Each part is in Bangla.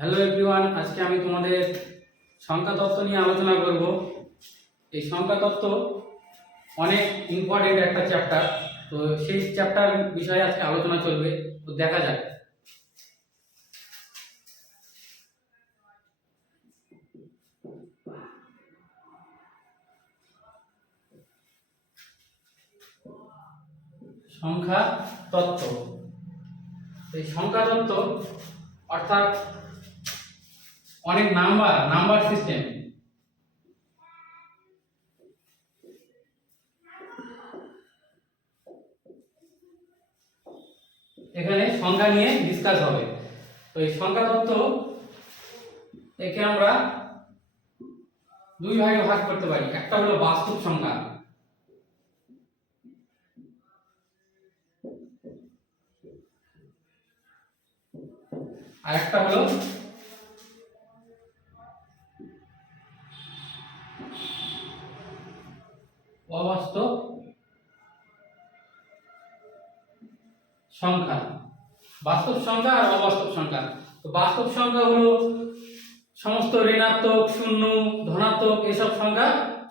হ্যালো এভরিওয়ান আজকে আমি তোমাদের সংখ্যা তত্ত্ব নিয়ে আলোচনা করব। এই সংখ্যা তত্ত্ব অনেক ইম্পর্টেন্ট একটা চ্যাপ্টার তো সেই চ্যাপ্টার বিষয়ে আজকে আলোচনা চলবে, তো দেখা যাক। সংখ্যা তত্ত্ব এই সংখ্যা তত্ত্ব অর্থাৎ অনেক নাম্বার নাম্বার সিস্টেম এখানে সংখ্যা নিয়ে ডিসকাস হবে। তো এই সংখ্যা তত্ত্ব একে আমরা দুই ভাগে ভাগ করতে পারি। একটা হলো বাস্তব সংখ্যা। আর একটা হলো অবাস্তব সংখ্যা। বাস্তব সংখ্যা আর অবাস্তব সংখ্যা। তো বাস্তব সংখ্যা হলো সমস্ত ঋণাত্মক, শূন্য, ধনাত্মক এসব সংখ্যা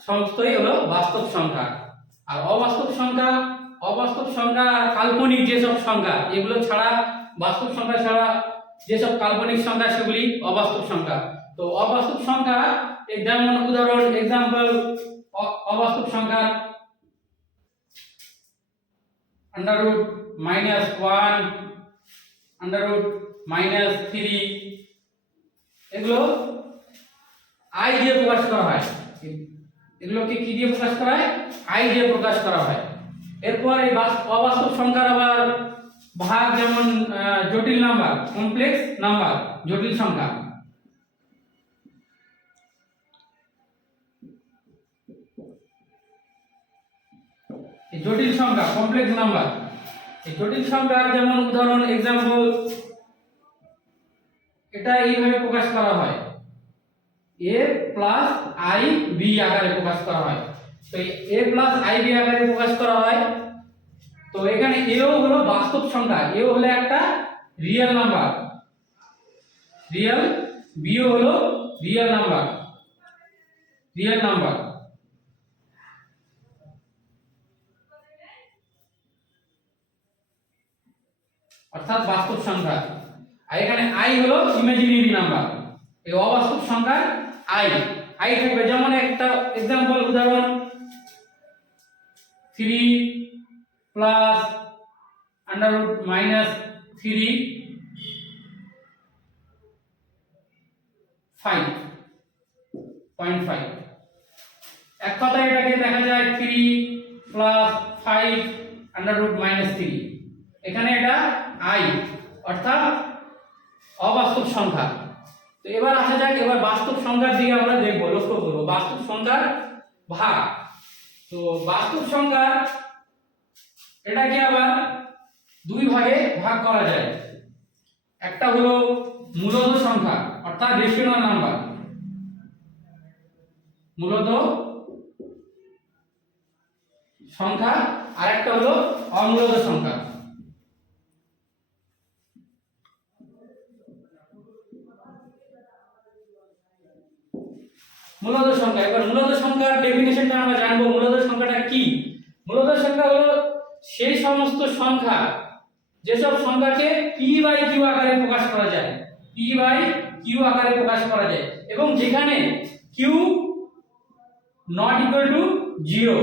সমস্তই হলো বাস্তব সংখ্যা। আর অবাস্তব সংখ্যা অবাস্তব সংখ্যা কাল্পনিক যেসব সংখ্যা, এগুলো ছাড়া, বাস্তব সংখ্যা ছাড়া যেসব কাল্পনিক সংখ্যা, সেগুলি অবাস্তব সংখ্যা। তো অবাস্তব সংখ্যা যেমন উদাহরণ এক্সাম্পল অবাস্তব সংখ্যা under root minus one under root minus three এগুলো আই দিয়ে প্রকাশ করা হয়। এগুলোকে কি দিয়ে প্রকাশ করা হয়? আই দিয়ে প্রকাশ করা হয়। এরপর এই অবাস্তব সংখ্যার আবার ভাগ যেমন জটিল নাম্বার কমপ্লেক্স নাম্বার জটিল সংখ্যা। জটিল সংখ্যা কমপ্লেক্স নাম্বার এই জটিল সংখ্যার যেমন উদাহরণ এক্সাম্পল এটা এইভাবে প্রকাশ করা হয়। এ প্লাস আই বি আকারে প্রকাশ করা হয়। তো এ প্লাস আই বি আকারে প্রকাশ করা হয়। তো এখানে এও হলো বাস্তব সংখ্যা। এও হলো একটা রিয়েল নাম্বার রিয়েল বিও হলো রিয়েল নাম্বার রিয়েল নাম্বার অর্থাৎ বাস্তব সংখ্যা। আর এখানে আই হলো ইমাজিনারি নাম্বার এই অবাস্তব সংখ্যার আই আই থাকবে যেমন একটা এক্সাম্পল উদাহরণ। Three plus under minus three five point five এক কথায় এটাকে দেখা যায় three plus five under root minus three এখানে এটা আই, অর্থাৎ অবাস্তব সংখ্যা। তো এবার আসা যাক, এবার বাস্তব সংখ্যার দিকে আমরা দেখব, লক্ষ্য করব। বাস্তব সংখ্যার ভাগ। তো বাস্তব সংখ্যা, এটাকে আবার দুই ভাগে ভাগ করা যায়। একটা হলো মূলত সংখ্যা, অর্থাৎ রেশনাল নাম্বার মূলত সংখ্যা আর একটা হলো অমূলত সংখ্যা। মূলত সংখ্যা। এবার মূলত সংখ্যার ডেফিনেশনটা আমরা জানব। মূলত সংখ্যাটা কি? মূলত সংখ্যা হলো সেই সমস্ত সংখ্যা, যেসব সংখ্যাকে পি বাই কিউ আকারে প্রকাশ করা যায়। পি বাই কিউ আকারে প্রকাশ করা যায়। এবং যেখানে Q not equal to zero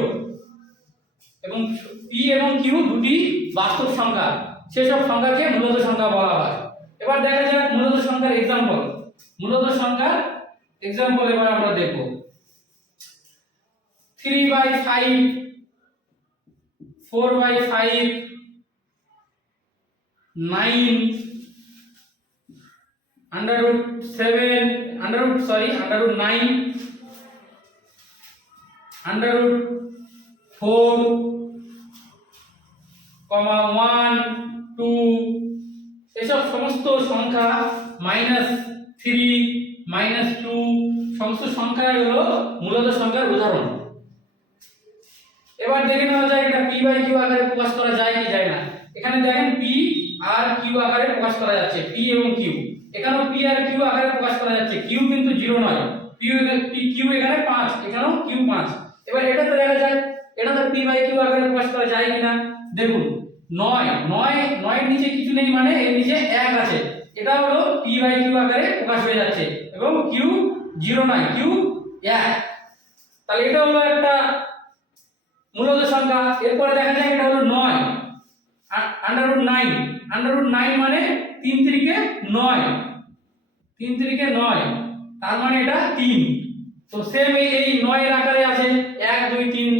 এবং পি এবং কিউ দুটি বাস্তব সংখ্যা। সেসব সংখ্যাকে মূলত সংখ্যা বলা হয়। এবার দেখা যাক মূলত সংখ্যার এক্সাম্পল মূলত সংখ্যার এক্সাম্পল এবার আমরা দেখব। Three by five four by five nine under root seven under root sorry under root nine under root four comma one two এসব সমস্ত সংখ্যা মাইনাস থ্রি মাইনাস টু সমস্ত সংখ্যা হলো মূলত সংখ্যার উদাহরণ। এবার দেখে নেওয়া যায় এটা পি বাই কিউ আকারে প্রকাশ করা যায় কি যায় না। এখানে দেখেন পি আর কিউ আকারে প্রকাশ করা যাচ্ছে পি এবং কিউ এখানেও পি আর কিউ আকারে প্রকাশ করা যাচ্ছে কিউ কিন্তু জিরো নয়। পি কিউ এখানে পাঁচ, এখানেও কিউ পাঁচ। এবার এটা তো দেখা যায় এটা তো পি বাই কিউ আকারে প্রকাশ করা যায় কিনা। দেখুন, নয় নয়, নয়ের নিচে কিছু নেই মানে এর নিচে এক আছে। এটা হলো পি বাই কিউ আকারে প্রকাশ হয়ে যাচ্ছে। এবং কিউ জিরো নয় কিউ এক। তাহলে এটা হলো একটা মূলত সংখ্যা। এরপরে দেখা যায় এটা হলো নয়। Under root nine under root nine মানে তিন তিরিকে নয়। তিন তিরিকে নয়। তার মানে এটা তিন। তো সেম এই এই নয়ের আকারে আছে। এক, দুই, তিন,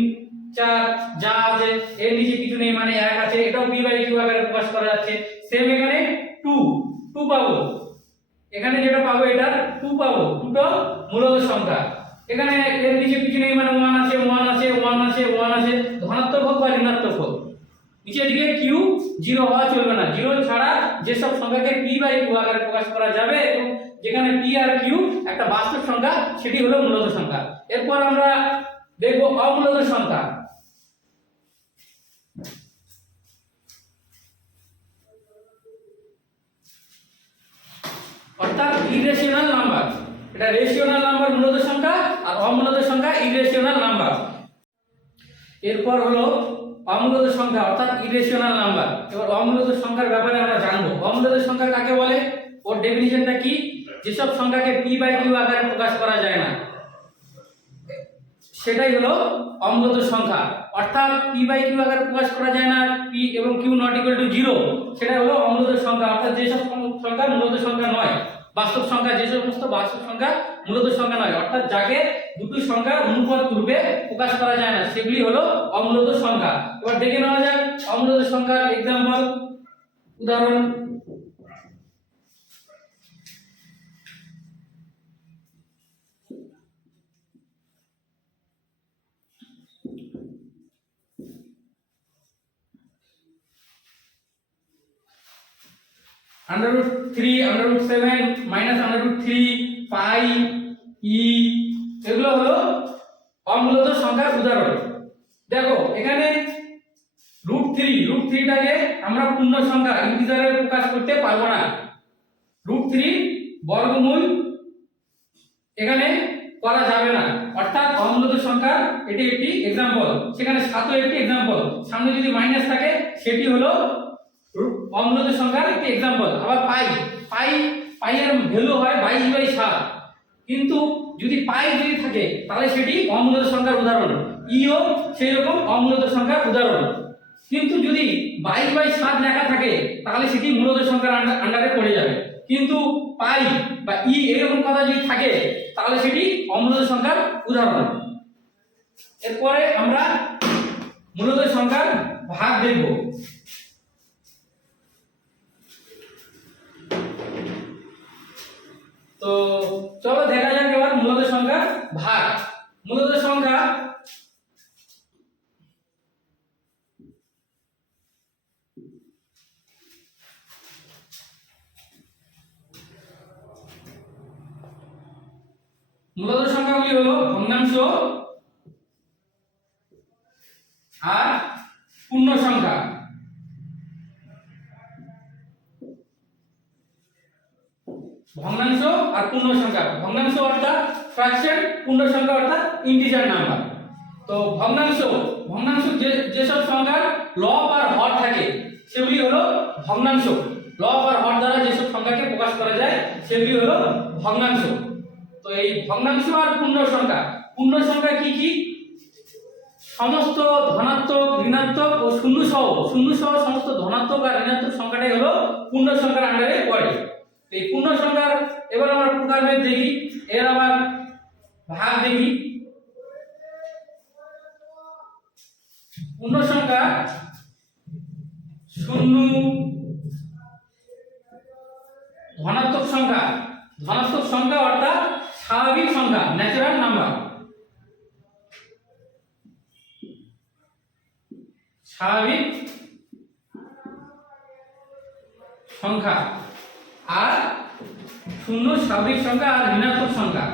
চার, যা আছে, এর নিচে কিছু নেই মানে এক আছে। এটাও পি বাই কিউ আকারে প্রকাশ করা যাচ্ছে। সেম এখানে টু টু পাবো। এখানে যেটা পাবো এটা টু পাবো টুটো মূলত সংখ্যা। এখানে এর নিচে কিছু নেই মানে ওয়ান আছে ওয়ান আছে ওয়ান আছে ওয়ান আছে, ধনাত্মক হোক বা ঋণাত্মক হোক। নিচের দিকে কিউ জিরো হওয়া চলবে না। জিরো ছাড়া যেসব সংখ্যাকে পি বাই কিউ আকারে প্রকাশ করা যাবে, এবং যেখানে পি আর কিউ একটা বাস্তব সংখ্যা, সেটি হলো মূলত সংখ্যা। এরপর আমরা দেখব অমূলত সংখ্যা। ইরেশনাল নাম্বার এটা রেশিওনাল নাম্বার মূলত সংখ্যা আর অমূলত সংখ্যা ইরেশনাল নাম্বার এরপর হলো অমূলত সংখ্যা, অর্থাৎ ইরেশনাল নাম্বার এবার অমূলত সংখ্যার ব্যাপারে আমরা জানব। অমূলত সংখ্যা কাকে বলে? ওর ডেফিনিশনটা কি? যেসব সংখ্যাকে পি বাই কিউ আকারে প্রকাশ করা যায় না, সেটাই হলো অমূলত সংখ্যা। অর্থাৎ পি বাই কিউ আকারে প্রকাশ করা যায় না পি এবং Q not equal to zero সেটা হলো অমূলত সংখ্যা। অর্থাৎ যেসব সংখ্যা মূলত সংখ্যা নয় বাস্তব সংখ্যা যে সমস্ত বাস্তব সংখ্যা মূলত সংখ্যা নয়, অর্থাৎ যাকে দুটো সংখ্যা অনুপাত পূর্বে প্রকাশ করা যায় না, সেগুলি হলো অমূলত সংখ্যা। এবার দেখে নেওয়া যাক অমূলত সংখ্যার এক্সাম্পল উদাহরণ under root 3 under root 7 minus under root 3 pi e এগুলো হলো অমূলত সংখ্যার উদাহরণ। দেখো, এখানে রুট থ্রি রুট থ্রিটাকে আমরা পূর্ণ সংখ্যা ইন্টিজারে প্রকাশ করতে পারব না। রুট থ্রি বর্গমূল এখানে করা যাবে না। অর্থাৎ অমূলত সংখ্যা, এটি একটি এক্সাম্পল সেখানে সাতও একটি এক্সাম্পল সামনে যদি মাইনাস থাকে, সেটি হলো অমূলত সংখ্যার একটি এক্সাম্পল আবার পাই পাই পাই এর ভ্যালু হয় বাইশ বাই সাত। কিন্তু যদি পাই যদি থাকে, তাহলে সেটি অমূলত সংখ্যার উদাহরণ। ইও সেই রকম অমূলত সংখ্যার উদাহরণ। কিন্তু যদি বাইশ বাই সাত লেখা থাকে, তাহলে সেটি মূলত সংখ্যার আন্ডা- আন্ডারে পড়ে যাবে। কিন্তু পাই বা ই এরকম কথা যদি থাকে, তাহলে সেটি অমূলত সংখ্যার উদাহরণ। এরপরে আমরা মূলত সংখ্যার ভাগ দেখব। তো চলো দেখা যাক এবার মূলত সংখ্যার ভাগ। মূলত সংখ্যা মূলত সংখ্যাগুলি হলো ভগ্নাংশ আর পূর্ণ সংখ্যা। ভগ্নাংশ আর পূর্ণ সংখ্যা। ভগ্নাংশ অর্থাৎ ফ্র্যাকশন পূর্ণ সংখ্যা অর্থাৎ ইন্টিজার নাম্বার তো ভগ্নাংশ ভগ্নাংশ যে, যেসব সংখ্যার লব আর হর থাকে, সেগুলি হলো ভগ্নাংশ। লব আর হর দ্বারা যেসব সংখ্যাকে প্রকাশ করা যায়, সেগুলি হলো ভগ্নাংশ। তো এই ভগ্নাংশ আর পূর্ণ সংখ্যা পূর্ণ সংখ্যা কি কি? সমস্ত ধনাত্মক, ঋণাত্মক ও শূন্য সহ শূন্য সহ সমস্ত ধনাত্মক আর ঋণাত্মক সংখ্যাটাই হলো পূর্ণ সংখ্যার আন্ডারে পড়ে। এই পূর্ণ সংখ্যার এবার আমরা প্রকারভেদ দেখি, এর আবার ভাগ দেখি। পূর্ণ সংখ্যা শূন্য, ধনাত্মক সংখ্যা ধনাত্মক সংখ্যা অর্থাৎ স্বাভাবিক সংখ্যা ন্যাচারাল নাম্বার স্বাভাবিক সংখ্যা। আর শূন্য স্বাভাবিক সংখ্যা আর ঋণাত্মক সংখ্যা।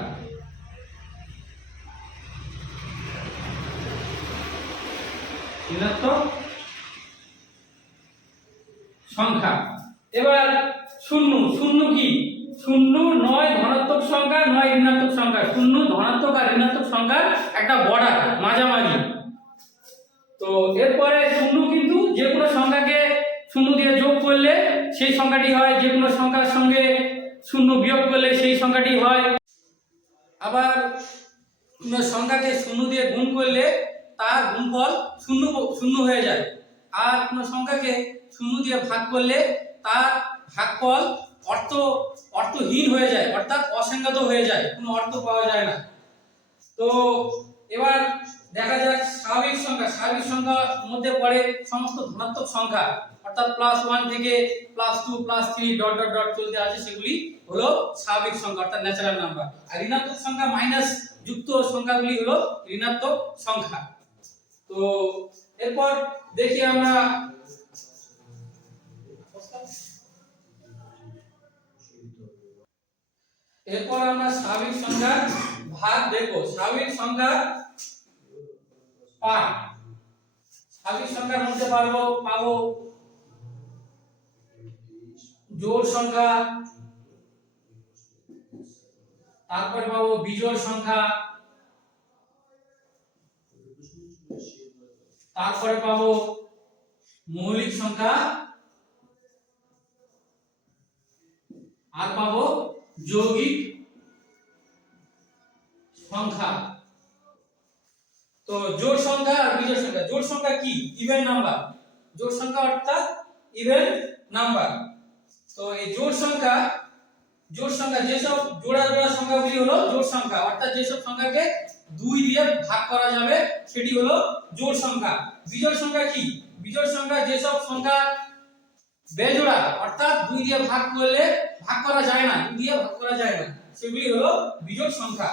ঋণাত্মক সংখ্যা। এবার শূন্য শূন্য কি? শূন্য নয় ধনাত্মক সংখ্যা, নয় ঋণাত্মক সংখ্যা। শূন্য ধনাত্মক আর ঋণাত্মক সংখ্যার একটা বর্ডার মাঝামাঝি। তো এরপরে শূন্য কিন্তু যে কোনো সংখ্যাকে শূন্য দিয়ে যোগ করলে সেই সংখ্যাটি হয়, যে কোনো সংখ্যার সঙ্গে শূন্য বিয়োগ করলে সেই সংখ্যাটি হয়। আবার কোনো সংখ্যাকে শূন্য দিয়ে গুণ করলে তার গুণফল শূন্য শূন্য হয়ে যায়। আর কোনো সংখ্যাকে শূন্য দিয়ে ভাগ করলে তার ভাগফল অর্থ, অর্থহীন হয়ে যায়, অর্থাৎ অসংজ্ঞাত হয়ে যায়, কোনো অর্থ পাওয়া যায় না। তো এবার দেখা যাক স্বাভাবিক সংখ্যা। স্বাভাবিক সংখ্যার মধ্যে পড়ে সমস্ত ধনাত্মক সংখ্যা। অর্থাৎ প্লাস ওয়ান থেকে plus two plus three dot dot dot চলতে আছে সেগুলি হলো স্বাভাবিক সংখ্যা, অর্থাৎ ন্যাচারাল নাম্বার আর ঋণাত্মক সংখ্যা মাইনাস যুক্ত সংখ্যাগুলি হলো ঋণাত্মক সংখ্যা। তো এরপর দেখি আমরা এরপর আমরা স্বাভাবিক সংখ্যার ভাগ দেখব। স্বাভাবিক সংখ্যার পাঠ স্বাভাবিক সংখ্যার মধ্যে পারব, পাবো জোড় সংখ্যা, তারপরে পাবো বিজোড় সংখ্যা, তারপরে পাবো মৌলিক সংখ্যা, আর পাবো যৌগিক সংখ্যা। তো জোড় সংখ্যা আর বিজোড় সংখ্যা, জোড় সংখ্যা কি? ইভেন নাম্বার জোড় সংখ্যা অর্থাৎ ইভেন নাম্বার তো এই জোড় সংখ্যা জোড় সংখ্যা, যেসব জোড়া জোড়া সংখ্যাগুলি হলো জোড় সংখ্যা, অর্থাৎ যেসব সংখ্যাকে দুই দিয়ে ভাগ করা যাবে, সেটি হলো জোড় সংখ্যা। বিজোড় সংখ্যা কি? বিজোড় সংখ্যা যেসব সংখ্যা বেজোড়া, অর্থাৎ দুই দিয়ে ভাগ করলে ভাগ করা যায় না, দুই দিয়ে ভাগ করা যায় না, সেগুলি হলো বিজোড় সংখ্যা।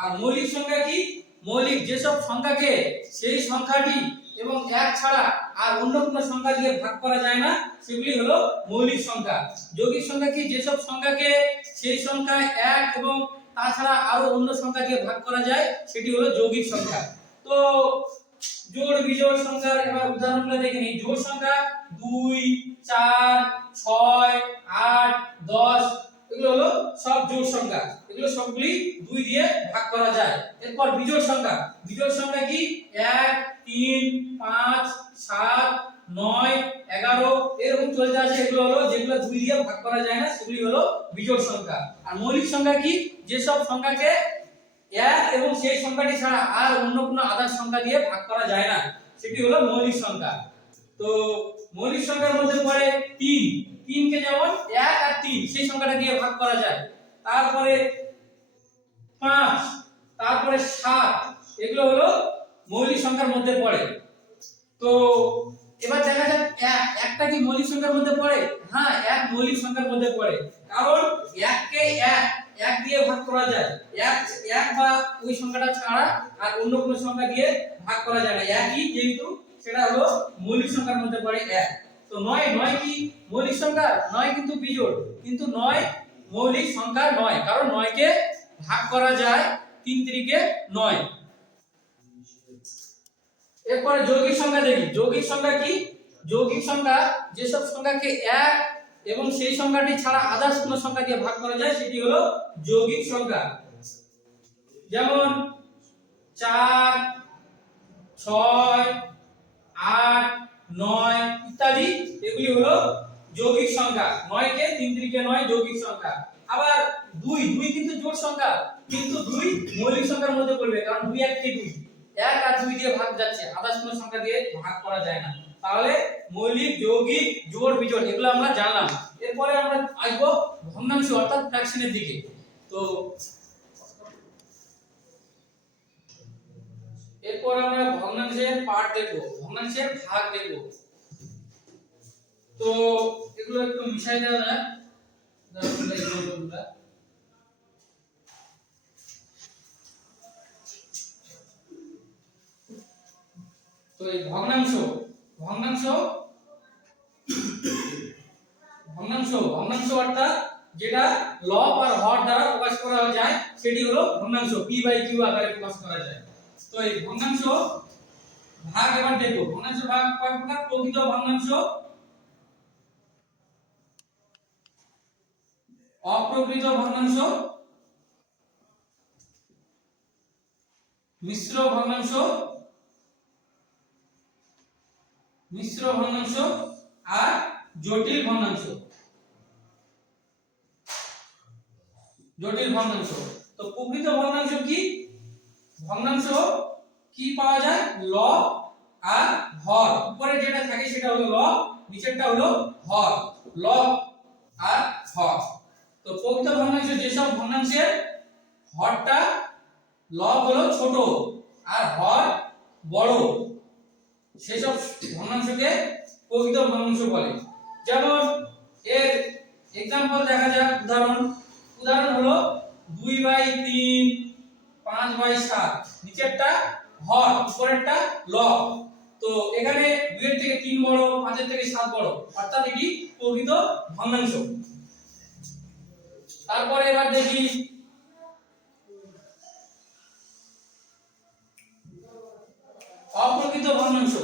আর মৌলিক সংখ্যা কি? মৌলিক যেসব সংখ্যাকে, সেই সংখ্যাটি এবং এক ছাড়া আর অন্য কোনো সংখ্যা দিয়ে ভাগ করা যায় না, সেগুলি হলো মৌলিক সংখ্যা। যৌগিক সংখ্যা কি? যেসব সংখ্যাকে সেই সংখ্যা এক এবং তাছাড়া আরও অন্য সংখ্যা দিয়ে ভাগ করা যায়, সেটি হলো যৌগিক সংখ্যা। তো জোড় বিজোড় সংখ্যার এবার উদাহরণগুলো দেখে নিই। জোড় সংখ্যা দুই, চার, ছয়, আট, দশ, এগুলো হলো সব জোড় সংখ্যা। এগুলো সবগুলি দুই দিয়ে ভাগ করা যায়। এরপর বিজোড় সংখ্যা। বিজোড় সংখ্যা কি? এক, তিন, পাঁচ সাত, নয়, এগারো, এরকম চলতে আছে, এগুলো হলো যেগুলো দুই দিয়ে ভাগ করা যায় না, সেগুলি হলো বিজোড় সংখ্যা। আর মৌলিক সংখ্যা কি? যেসব সংখ্যাকে এক এবং সেই সংখ্যাটি ছাড়া আর অন্য কোনো আধার সংখ্যা দিয়ে ভাগ করা যায় না, সেটি হলো মৌলিক সংখ্যা। তো মৌলিক সংখ্যার মধ্যে পড়ে তিন। তিনকে যেমন এক আর তিন, সেই সংখ্যাটা দিয়ে ভাগ করা যায়। তারপরে পাঁচ, তারপরে সাত, এগুলো হলো মৌলিক সংখ্যার মধ্যে পড়ে। তো এবার দেখা যাক এক, একটা কি মৌলিক সংখ্যার মধ্যে পড়ে? হ্যাঁ এক মৌলিক সংখ্যার মধ্যে পড়ে। কারণ এককে এক এক দিয়ে ভাগ করা যায়। এক এক বা ওই সংখ্যাটা ছাড়া আর অন্য কোনো সংখ্যা দিয়ে ভাগ করা যায় না। একই যেহেতু সেটা হলো মৌলিক সংখ্যার মধ্যে পড়ে এক। তো নয় নয় কি মৌলিক সংখ্যা? নয় কিন্তু বিজোড়। কিন্তু নয় মৌলিক সংখ্যা নয়। কারণ নয়কে ভাগ করা যায় তিন তিরিকে নয়। এরপরে যৌগিক সংখ্যা দেখি। যৌগিক সংখ্যা কি? যৌগিক সংখ্যা যেসব সংখ্যাকে এক এবং সেই সংখ্যাটি ছাড়া আদার্স কোনো সংখ্যা দিয়ে ভাগ করা যায়, সেটি হলো যৌগিক সংখ্যা। যেমন চার, ছয়, আট, নয় ইত্যাদি, এগুলি হলো যৌগিক সংখ্যা। নয়কে তিন তিরিকে নয়, যৌগিক সংখ্যা। আবার দুই দুই কিন্তু জোড় সংখ্যা, কিন্তু দুই মৌলিক সংখ্যার মধ্যে পড়বে, কারণ দুই একটি দুই। এক আর দুই দিয়ে ভাগ যাচ্ছে, আদার্স কোনো সংখ্যা দিয়ে ভাগ করা যায় না। তাহলে মৌলিক, যৌগিক জোড় বিজোড়, এগুলো আমরা জানলাম। এরপরে আমরা আসব ভগ্নাংশ, অর্থাৎ ফ্র্যাকশনের দিকে। তো এরপর আমরা ভগ্নাংশের পার্ট দেখব, ভগ্নাংশের ভাগ দেখব। তো এগুলো একটু মিশাই দেওয়া যায় ধরুন এই যেগুলো তো এই ভগ্নাংশ ভগ্নাংশ ভগ্নাংশ ভগ্নাংশ অর্থাৎ যেটা লব আর হর দ্বারা প্রকাশ করা যায়, সেটি হলো ভগ্নাংশ পি বাই কিউ আকারে প্রকাশ করা যায়। তো এই ভগ্নাংশ ভাগ এবার দেখো, ভগ্নাংশ ভাগ কয় প্রকার? প্রকৃত ভগ্নাংশ অপ্রকৃত ভগ্নাংশ, মিশ্র ভগ্নাংশ মিশ্র ভগ্নাংশ আর জটিল ভগ্নাংশ। জটিল ভগ্নাংশ। তো প্রকৃত ভগ্নাংশ কি? ভগ্নাংশ কি পাওয়া যায়? ল আর হর উপরে যেটা থাকে সেটা হলো ল, নিচেরটা হলো হর ল আর হর তো প্রকৃত ভগ্নাংশ যেসব ভগ্নাংশের হরটা ল হলো ছোট আর হর বড়। সেসব ভগ্নাংশকে প্রকৃত ভগ্নাংশ বলে। যেমন এর এক্সাম্পল দেখা যাক, উদাহরণ। উদাহরণ হলো দুই বাই তিন, পাঁচ বাই সাত। নিচেরটা হর উপরেরটা লব। তো এখানে দুইয়ের থেকে তিন বড়, পাঁচের থেকে সাত বড়। অর্থাৎ এটি প্রকৃত ভগ্নাংশ। তারপরে এবার দেখি অপ্রকৃত ভগ্নাংশ।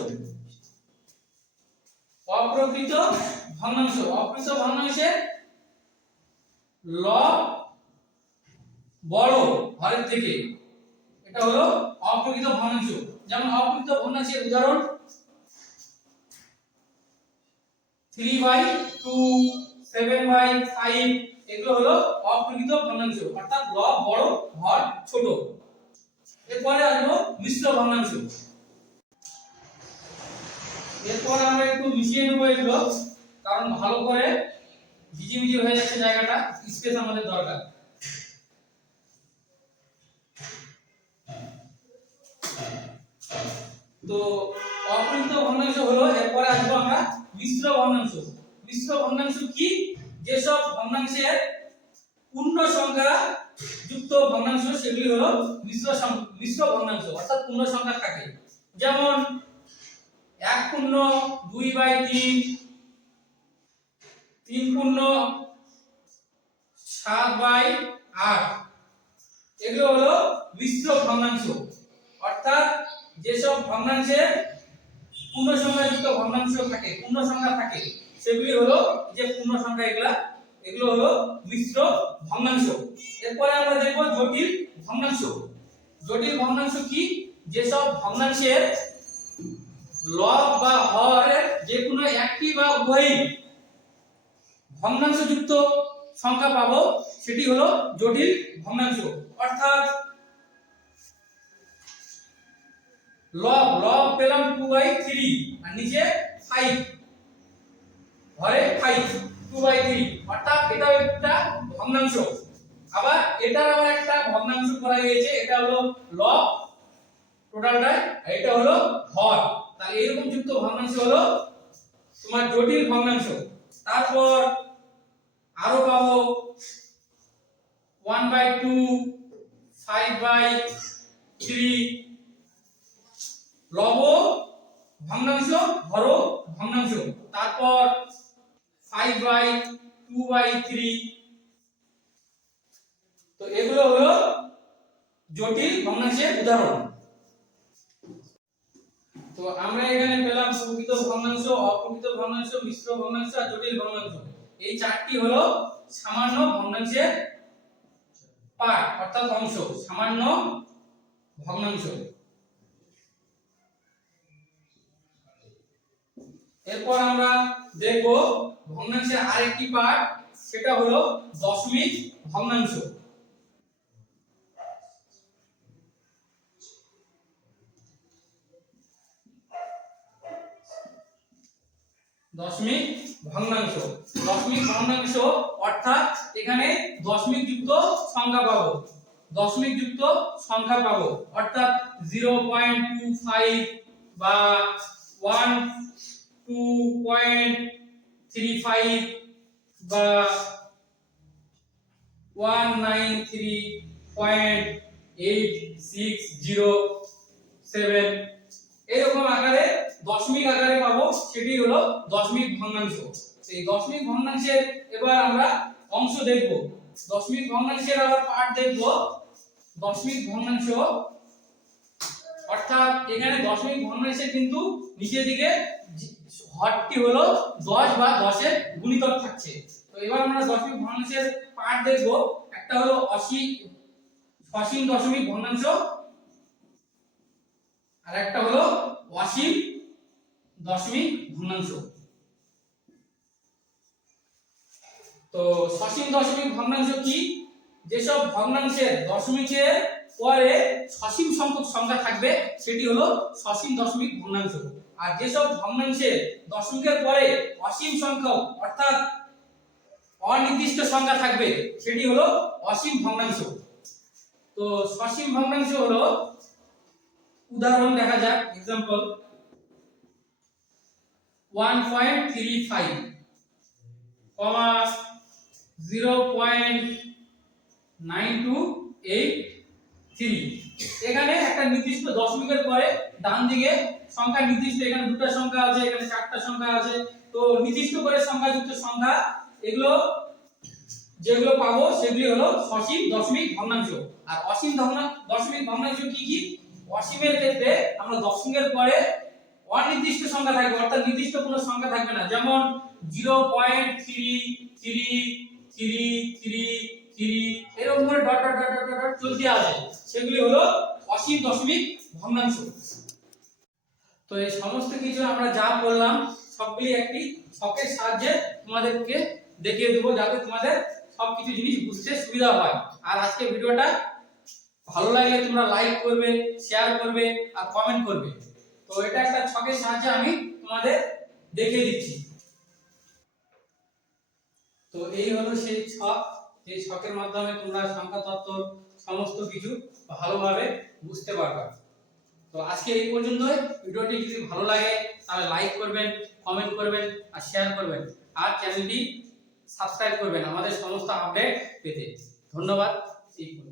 অপ্রকৃত ভগ্নাংশ। অপ্রকৃত ভগ্নাংশের লব বড় হরের থেকে। এটা হলো অপ্রকৃত ভগ্নাংশ। যেমন অপ্রকৃত ভগ্নাংশের উদাহরণ three by two seven by five এগুলো হলো অপ্রকৃত ভগ্নাংশ। অর্থাৎ লব বড় হর ছোট। এরপরে আসব মিশ্র ভগ্নাংশ। এরপর আমরা একটু মিশিয়ে নেব এগুলো কারণ ভালো করে ভিজিভিজি হয়ে যাচ্ছে জায়গাটা স্পেস আমাদের দরকার। তো অপরিমিত ভগ্নাংশ হলো, এরপরে আসব আমরা মিশ্র ভগ্নাংশ। মিশ্র ভগ্নাংশ কি? যেসব ভগ্নাংশের পূর্ণ সংখ্যা যুক্ত ভগ্নাংশ, সেগুলি হলো মিশ্র মিশ্র ভগ্নাংশ, অর্থাৎ পূর্ণ সংখ্যা থাকে। যেমন এক পূর্ণ, দুই বাই তিন তিন পূর্ণ, সাত বাই আট। এগুলো হলো মিশ্র ভগ্নাংশ। অর্থাৎ যেসব ভগ্নাংশে পূর্ণ সংখ্যাযুক্ত ভগ্নাংশ থাকে পূর্ণ সংখ্যা থাকে, সেগুলি হলো যে পূর্ণ সংখ্যা এগুলা, এগুলো হলো মিশ্র ভগ্নাংশ। এরপরে আমরা দেখব জটিল ভগ্নাংশ। জটিল ভগ্নাংশ কি? যেসব ভগ্নাংশের লব বা হরের যে কোনো একটি বা উভয়ই ভগ্নাংশযুক্ত সংখ্যা পাবো, সেটি হলো জটিল ভগ্নাংশ। অর্থাৎ লব লব পেলাম টু বাই থ্রি আর নিচে ফাইভ ঘরে ফাইভ টু বাই থ্রি অর্থাৎ এটাও একটা ভগ্নাংশ। আবার এটার আবার একটা ভগ্নাংশ করা হয়েছে, এটা হলো লব টোটালটা এটা হলো হর। তাহলে এরকম যুক্ত ভগ্নাংশ হলো তোমার জটিল ভগ্নাংশ। তারপর আরও পাবো one by two five by three লব ভগ্নাংশ হর ভগ্নাংশ। তারপর five by two by three তো এগুলো হলো জটিল ভগ্নাংশের উদাহরণ। তো আমরা এখানে পেলাম প্রকৃত ভগ্নাংশ অপ্রকৃত ভগ্নাংশ, মিশ্র ভগ্নাংশ আর জটিল ভগ্নাংশ। এই চারটি হলো সামান্য ভগ্নাংশের পার্ট অর্থাৎ অংশ, সামান্য ভগ্নাংশ। এরপর আমরা দেখব ভগ্নাংশের আরেকটি পার্ট সেটা হলো দশমিক ভগ্নাংশ। দশমিক ভগ্নাংশ। দশমিক ভগ্নাংশ অর্থাৎ এখানে দশমিক যুক্ত সংখ্যা পাবো। দশমিক যুক্ত সংখ্যা পাবো। অর্থাৎ জিরো পয়েন্ট টু ফাইভ বা one two point three five বা one nine three point eight six zero seven এরকম আকারে দশমিক আকারে পাবো, সেটি হলো দশমিক ভগ্নাংশ। সেই দশমিক ভগ্নাংশের এবার আমরা অংশ দেখব। দশমিক ভগ্নাংশের আবার পার্ট দেখব। দশমিক ভগ্নাংশ, অর্থাৎ এখানে দশমিক ভগ্নাংশের কিন্তু নিচের দিকে হরটি হলো দশ বা দশের গুণিতক থাকছে। তো এবার আমরা দশমিক ভগ্নাংশের পার্ট দেখব। একটা হলো অসীম অসীম দশমিক ভগ্নাংশ আর একটা হলো অসীম দশমিক ভগ্নাংশ। তো সসীম দশমিক ভগ্নাংশ কি? যেসব ভগ্নাংশের দশমিকের পরে সসীম সংখ্যক সংখ্যা থাকবে, সেটি হলো সসীম দশমিক ভগ্নাংশ। আর যেসব ভগ্নাংশের দশমিকের পরে অসীম সংখ্যক, অর্থাৎ অনির্দিষ্ট সংখ্যা থাকবে, সেটি হলো অসীম ভগ্নাংশ। তো সসীম ভগ্নাংশ হলো উদাহরণ দেখা যাক three five comma zero point nine two eight three এখানে একটা নির্দিষ্ট দশমিকের পরে ডান দিকে সংখ্যা নির্দিষ্ট, এখানে দুটো সংখ্যা আছে, এখানে চারটা সংখ্যা আছে। তো নির্দিষ্ট করে সংখ্যাযুক্ত সংখ্যা, এগুলো যেগুলো পাবো সেগুলি হলো সসীম দশমিক ভগ্নাংশ। আর অসীম দশমিক ভগ্নাংশ কি কি? অসীমের ক্ষেত্রে আমরা দশমিকের পরে অনির্দিষ্ট সংখ্যা থাকবে, অর্থাৎ নির্দিষ্ট কোনো সংখ্যা থাকবে না। যেমন zero point three three three three three এরকম করে dot dot dot dot dot চলতে আসে সেগুলি হলো অসীম দশমিক ভগ্নাংশ। তো এই সমস্ত কিছু আমরা যা বললাম, সবগুলি একটি ছকের সাহায্যে তোমাদেরকে দেখিয়ে দেবো, যাতে তোমাদের সব কিছু জিনিস বুঝতে সুবিধা হয়। আর আজকে ভিডিওটা ভালো লাগলে তোমরা লাইক করবে শেয়ার করবে আর কমেন্ট করবে। তো এটা একটা ছকের সাহায্যে আমি তোমাদের দেখিয়ে দিচ্ছি। তো এই হলো সেই ছক। এই ছকের মাধ্যমে তোমরা সংখ্যা, তত্ত্ব, সমস্ত কিছু ভালোভাবে বুঝতে পারবে। তো আজকে এই পর্যন্তই। ভিডিওটি যদি ভালো লাগে, তাহলে লাইক করবেন কমেন্ট করবেন আর শেয়ার করবেন। আর চ্যানেলটি সাবস্ক্রাইব করবেন আমাদের সমস্ত আপডেট পেতে। ধন্যবাদ। এই।